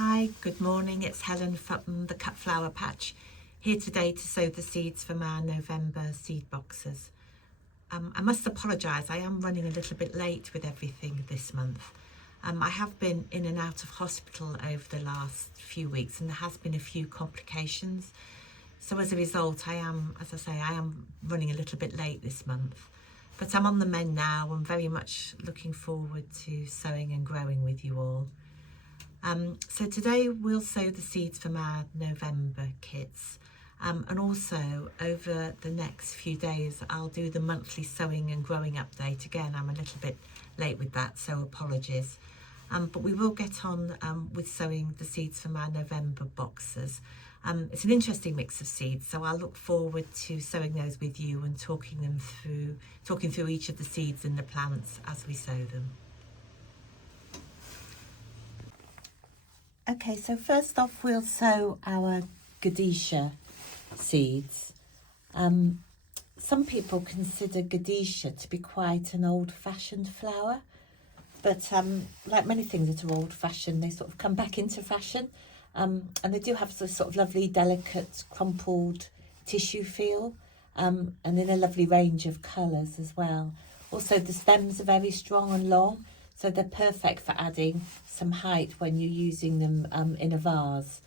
Hi, good morning. It's Helen from the Cut Flower Patch, here today to sow the seeds from our November seed boxes. I must apologise, I am running a little bit late with everything this month. I have been in and out of hospital over the last few weeks and there has been a few complications. So as a result, I am running a little bit late this month. But I'm on the mend now and very much looking forward to sowing and growing with you all. So today we'll sow the seeds from our November kits, and also over the next few days I'll do the monthly sowing and growing update. Again, I'm a little bit late with that, so apologies. But we will get on with sowing the seeds from our November boxes. It's an interesting mix of seeds, so I'll look forward to sowing those with you and talking through each of the seeds and the plants as we sow them. Okay, so first off we'll sow our Godetia seeds. Some people consider Godetia to be quite an old-fashioned flower, but like many things that are old-fashioned, they sort of come back into fashion, and they do have this sort of lovely, delicate, crumpled tissue feel, and in a lovely range of colours as well. Also, the stems are very strong and long, so they're perfect for adding some height when you're using them in a vase.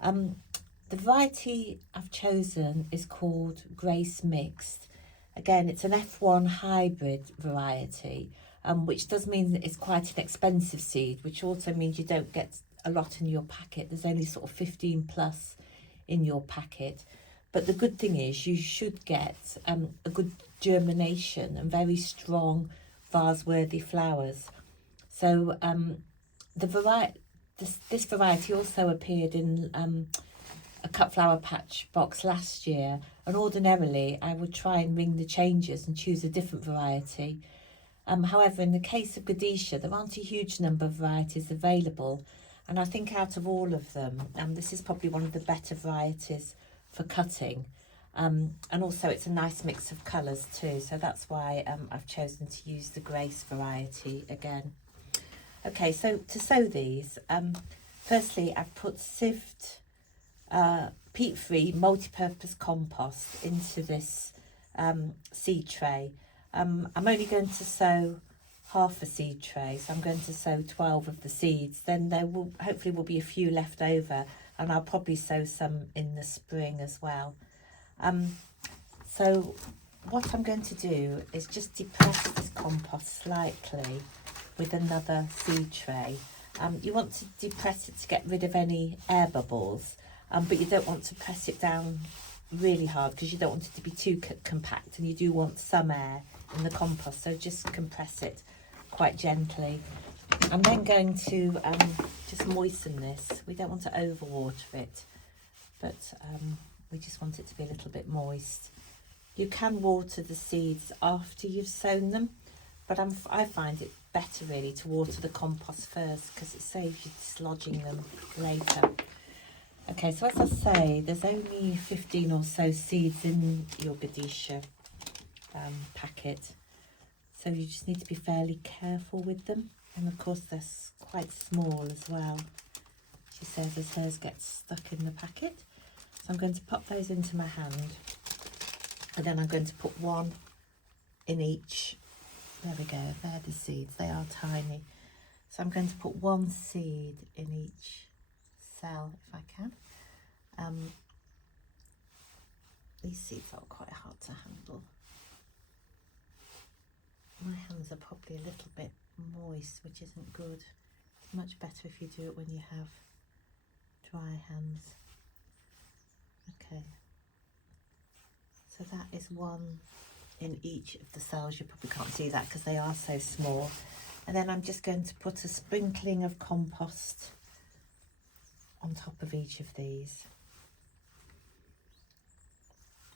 The variety I've chosen is called Grace Mixed. Again, it's an F1 hybrid variety, which does mean that it's quite an expensive seed, which also means you don't get a lot in your packet. There's only sort of 15 plus in your packet. But the good thing is you should get a good germination and very strong vase-worthy flowers. So this variety also appeared in a Cut Flower Patch box last year, and ordinarily I would try and ring the changes and choose a different variety. However, in the case of Godetia, there aren't a huge number of varieties available, and I think out of all of them, this is probably one of the better varieties for cutting. And also it's a nice mix of colours too, so that's why I've chosen to use the Grace variety again. Okay, so to sow these, firstly I've put sieved peat-free multi-purpose compost into this seed tray. I'm only going to sow half a seed tray, so I'm going to sow 12 of the seeds. Then there will hopefully be a few left over, and I'll probably sow some in the spring as well. So what I'm going to do is just depress this compost slightly with another seed tray. You want to depress it to get rid of any air bubbles, but you don't want to press it down really hard because you don't want it to be too compact, and you do want some air in the compost, so just compress it quite gently. I'm then going to just moisten this. We don't want to overwater it, but we just want it to be a little bit moist. You can water the seeds after you've sown them, but I find it better really to water the compost first because it saves you dislodging them later. Okay, so as I say, there's only 15 or so seeds in your Godetia packet, so you just need to be fairly careful with them, and of course they're quite small as well. She says as hers gets stuck in the packet. So I'm going to pop those into my hand, and then I'm going to put one in each. There we go, they're the seeds, they are tiny. So I'm going to put one seed in each cell if I can. These seeds are quite hard to handle. My hands are probably a little bit moist, which isn't good. It's much better if you do it when you have dry hands. Okay, so that is one in each of the cells. You probably can't see that because they are so small. And then I'm just going to put a sprinkling of compost on top of each of these.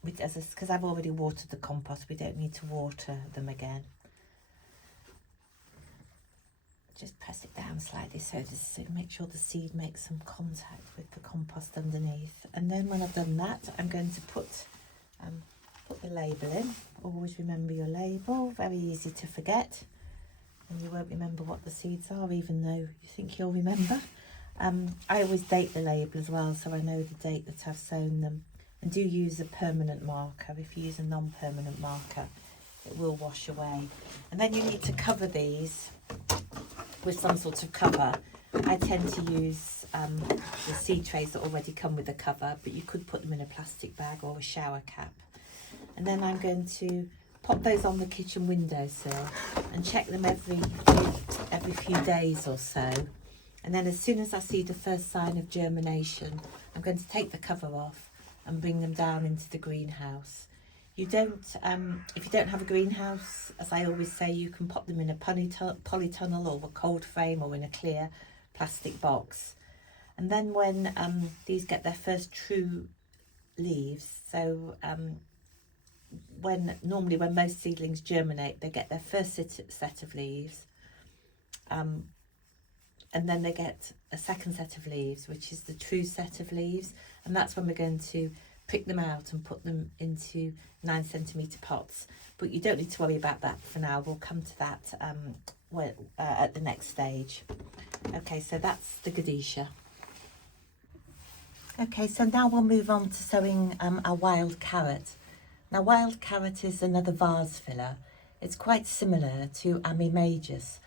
Because I've already watered the compost, we don't need to water them again. Just press it down slightly so make sure the seed makes some contact with the compost underneath. And then when I've done that, I'm going to put the label in. Always remember your label, very easy to forget, and you won't remember what the seeds are even though you think you'll remember. I always date the label as well, so I know the date that I've sown them. And do use a permanent marker. If you use a non-permanent marker, it will wash away. And then you need to cover these with some sort of cover. I tend to use the seed trays that already come with a cover, but you could put them in a plastic bag or a shower cap. And then I'm going to pop those on the kitchen windowsill and check them every few days or so. And then as soon as I see the first sign of germination, I'm going to take the cover off and bring them down into the greenhouse. You don't, if you don't have a greenhouse, as I always say, you can pop them in a polytunnel or a cold frame or in a clear plastic box. And then when these get their first true leaves, so normally when most seedlings germinate, they get their first set of leaves, and then they get a second set of leaves, which is the true set of leaves, and that's when we're going to pick them out and put them into 9cm pots. But you don't need to worry about that for now. We'll come to that at the next stage. Okay, so that's the Godetia. Okay, so now we'll move on to sowing our wild carrot. Now, wild carrot is another vase filler. It's quite similar to Ammi majus,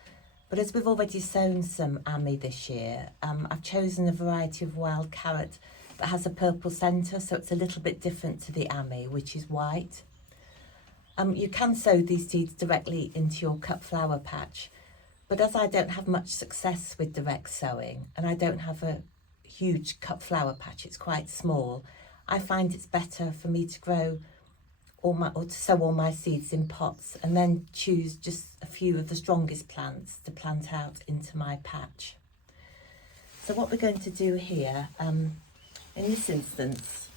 but as we've already sown some Ammi this year, I've chosen a variety of wild carrot that has a purple centre, so it's a little bit different to the Ammi, which is white. You can sow these seeds directly into your cut flower patch, but as I don't have much success with direct sowing and I don't have a huge cut flower patch, it's quite small, I find it's better for me to grow to sow all my seeds in pots and then choose just a few of the strongest plants to plant out into my patch. So what we're going to do here, in this instance,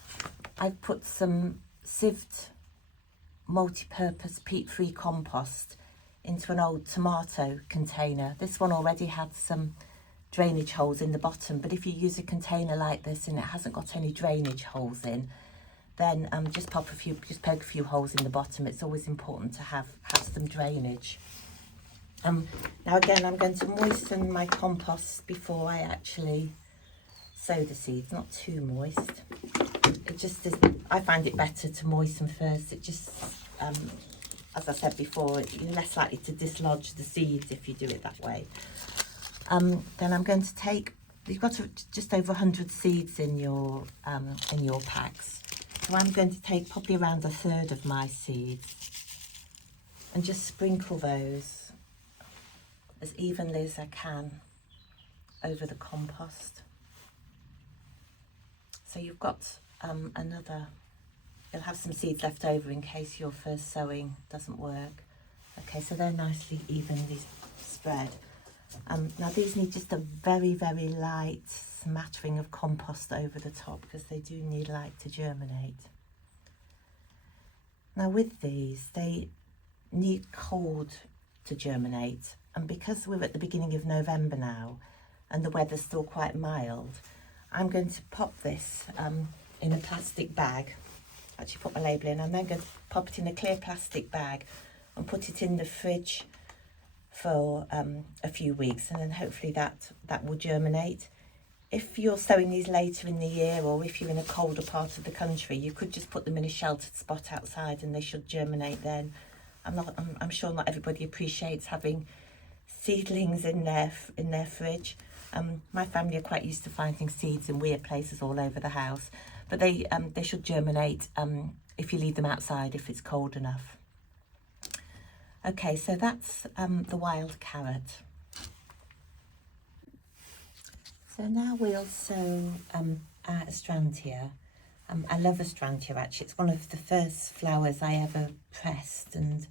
I've put some sieved multi-purpose peat-free compost into an old tomato container. This one already had some drainage holes in the bottom, but if you use a container like this and it hasn't got any drainage holes in, then just poke a few holes in the bottom. It's always important to have some drainage. Now again, I'm going to moisten my compost before I actually sow the seeds, not too moist. It just is, I find it better to moisten first. It just, as I said before, you're less likely to dislodge the seeds if you do it that way. Then I'm going to take, you've got just over 100 seeds in your packs. So I'm going to take probably around 1/3 of my seeds and just sprinkle those as evenly as I can over the compost. So you've got you'll have some seeds left over in case your first sowing doesn't work. Okay, so they're nicely evenly spread. Now these need just a very, very light smattering of compost over the top because they do need light to germinate. Now with these, they need cold to germinate, and because we're at the beginning of November now and the weather's still quite mild, I'm going to pop this in a plastic bag. Actually put my label in. I'm then going to pop it in a clear plastic bag and put it in the fridge for a few weeks, and then hopefully that will germinate. If you're sowing these later in the year, or if you're in a colder part of the country, you could just put them in a sheltered spot outside and they should germinate then. I'm sure not everybody appreciates having seedlings in their fridge. My family are quite used to finding seeds in weird places all over the house, but they should germinate if you leave them outside if it's cold enough. Okay, so that's the wild carrot. So now we'll sow our Astrantia. I love Astrantia actually. It's one of the first flowers I ever pressed, and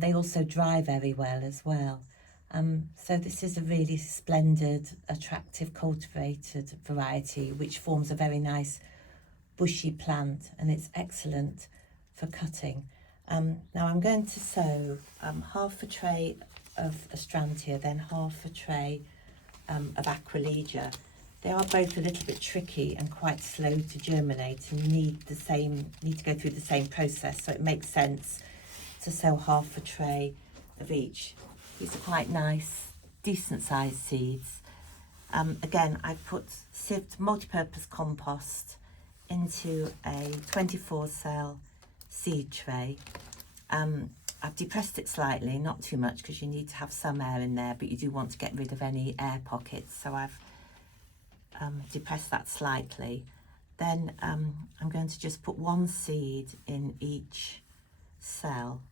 they also dry very well as well. So this is a really splendid, attractive, cultivated variety which forms a very nice bushy plant, and it's excellent for cutting. Now I'm going to sow half a tray of Astrantia, then half a tray of Aquilegia. They are both a little bit tricky and quite slow to germinate and need to go through the same process, so it makes sense to sow half a tray of each. These are quite nice, decent sized seeds. Again, I've put sieved multi-purpose compost into a 24 cell seed tray. I've depressed it slightly, not too much because you need to have some air in there, but you do want to get rid of any air pockets. So I've depressed that slightly. Then I'm going to just put one seed in each cell.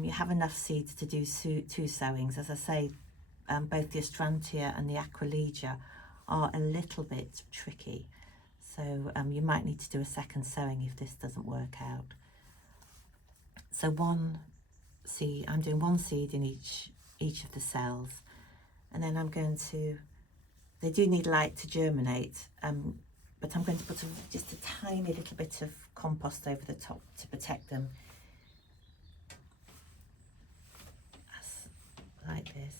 You have enough seeds to do two sowings. As I say, both the Astrantia and the Aquilegia are a little bit tricky. So you might need to do a second sowing if this doesn't work out. So I'm doing one seed in each of the cells, and then I'm going to, they do need light to germinate, but I'm going to put just a tiny little bit of compost over the top to protect them, like this.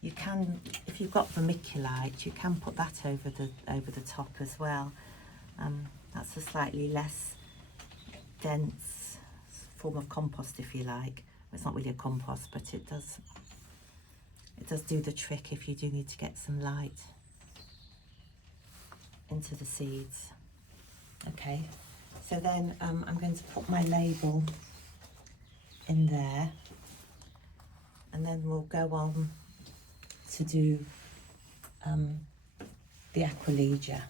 You can, if you've got vermiculite, you can put that over the top as well. That's a slightly less dense form of compost, if you like. It's not really a compost, but it does do the trick if you do need to get some light into the seeds. Okay, so then I'm going to put my label in there, and then we'll go on to do the Aquilegia.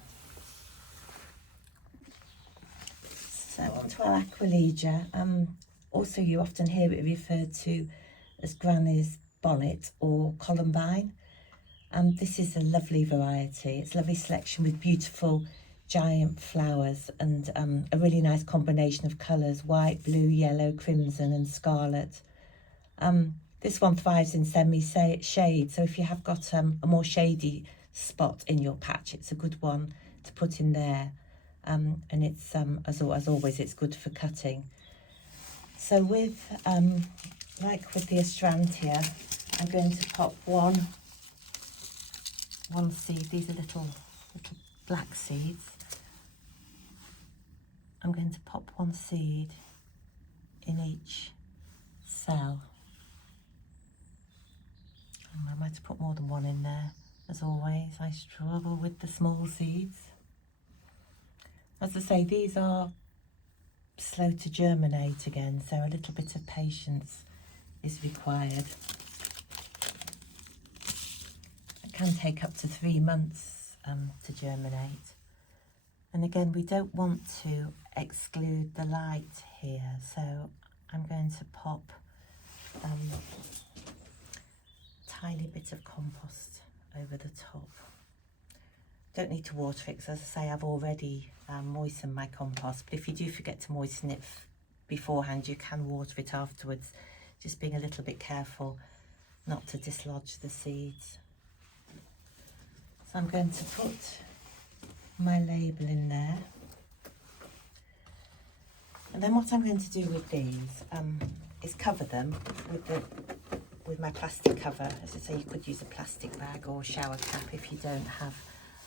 So onto our Aquilegia. Also, you often hear it referred to as Granny's bonnet or columbine. This is a lovely variety. It's a lovely selection with beautiful giant flowers and a really nice combination of colours: white, blue, yellow, crimson and scarlet. This one thrives in semi-shade, so if you have got a more shady spot in your patch, it's a good one to put in there. And it's, as always, it's good for cutting. So with, like with the Astrantia, I'm going to pop one seed. These are little black seeds. I'm going to pop one seed in each cell. I might have put more than one in there. As always, I struggle with the small seeds. As I say, these are slow to germinate again, so a little bit of patience is required. It can take up to 3 months to germinate. And again, we don't want to exclude the light here, so I'm going to pop tiny bit of compost over the top. Don't need to water it because, as I say, I've already moistened my compost, but if you do forget to moisten it beforehand, you can water it afterwards, just being a little bit careful not to dislodge the seeds. So I'm going to put my label in there, and then what I'm going to do with these is cover them with my plastic cover. As I say, you could use a plastic bag or shower cap if you don't have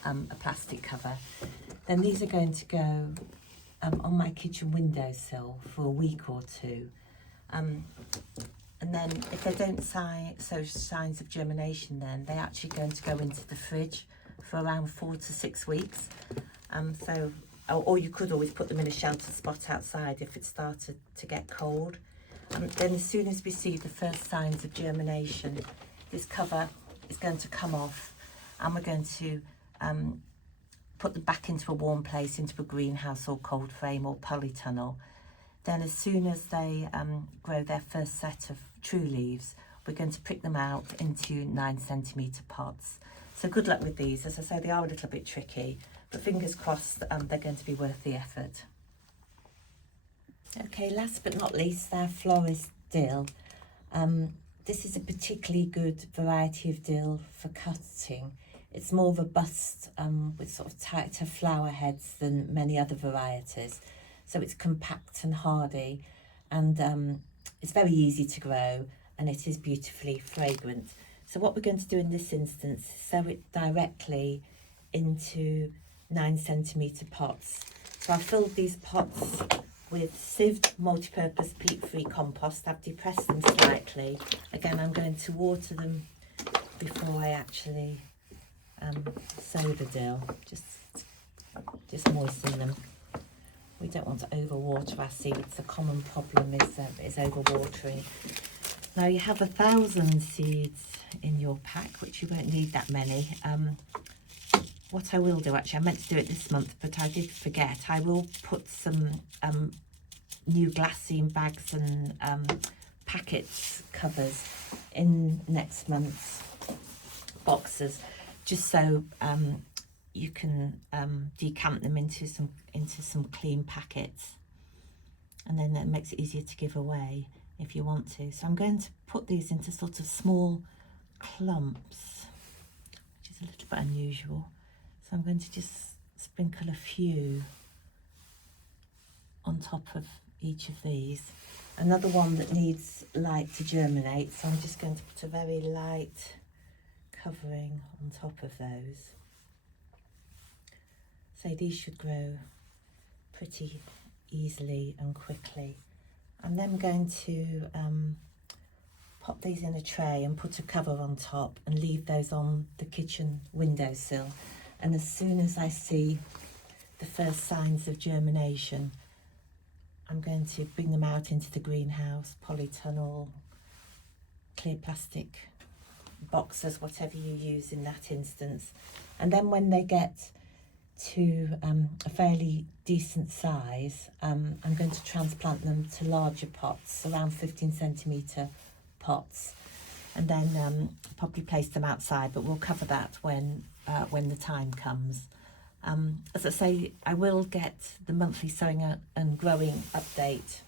a plastic cover. Then these are going to go on my kitchen windowsill for a week or two. And then if they don't show signs of germination, then they're actually going to go into the fridge for around 4 to 6 weeks. Or you could always put them in a sheltered spot outside if it started to get cold. Then as soon as we see the first signs of germination, this cover is going to come off, and we're going to put them back into a warm place, into a greenhouse or cold frame or polytunnel. Then as soon as they grow their first set of true leaves, we're going to prick them out into 9 centimetre pots. So good luck with these. As I say, they are a little bit tricky, but fingers crossed they're going to be worth the effort. Okay, last but not least, our Florist dill. This is a particularly good variety of dill for cutting. It's more robust with sort of tighter flower heads than many other varieties. So it's compact and hardy, and it's very easy to grow, and it is beautifully fragrant. So what we're going to do in this instance is sow it directly into 9 centimetre pots. So I've filled these pots with sieved multi-purpose peat-free compost. I've depressed them slightly. Again, I'm going to water them before I actually sow the dill. Just moisten them. We don't want to overwater our seeds. The common problem is overwatering. Now you have 1,000 seeds in your pack, which you won't need that many. What I will do, actually, I meant to do it this month, but I did forget. I will put some new glassine bags and packets covers in next month's boxes, just so you can decant them into some clean packets, and then that makes it easier to give away if you want to. So I'm going to put these into sort of small clumps, which is a little bit unusual. So I'm going to just sprinkle a few on top of each of these. Another one that needs light to germinate, so I'm just going to put a very light covering on top of those. So these should grow pretty easily and quickly. I'm then going to pop these in a tray and put a cover on top and leave those on the kitchen windowsill. And as soon as I see the first signs of germination, I'm going to bring them out into the greenhouse, polytunnel, clear plastic boxes, whatever you use in that instance. And then when they get to a fairly decent size, I'm going to transplant them to larger pots, around 15cm pots, and then probably place them outside, but we'll cover that when the time comes. As I say, I will get the monthly sowing and growing update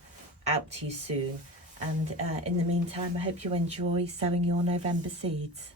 out to you soon, and in the meantime I hope you enjoy sowing your November seeds.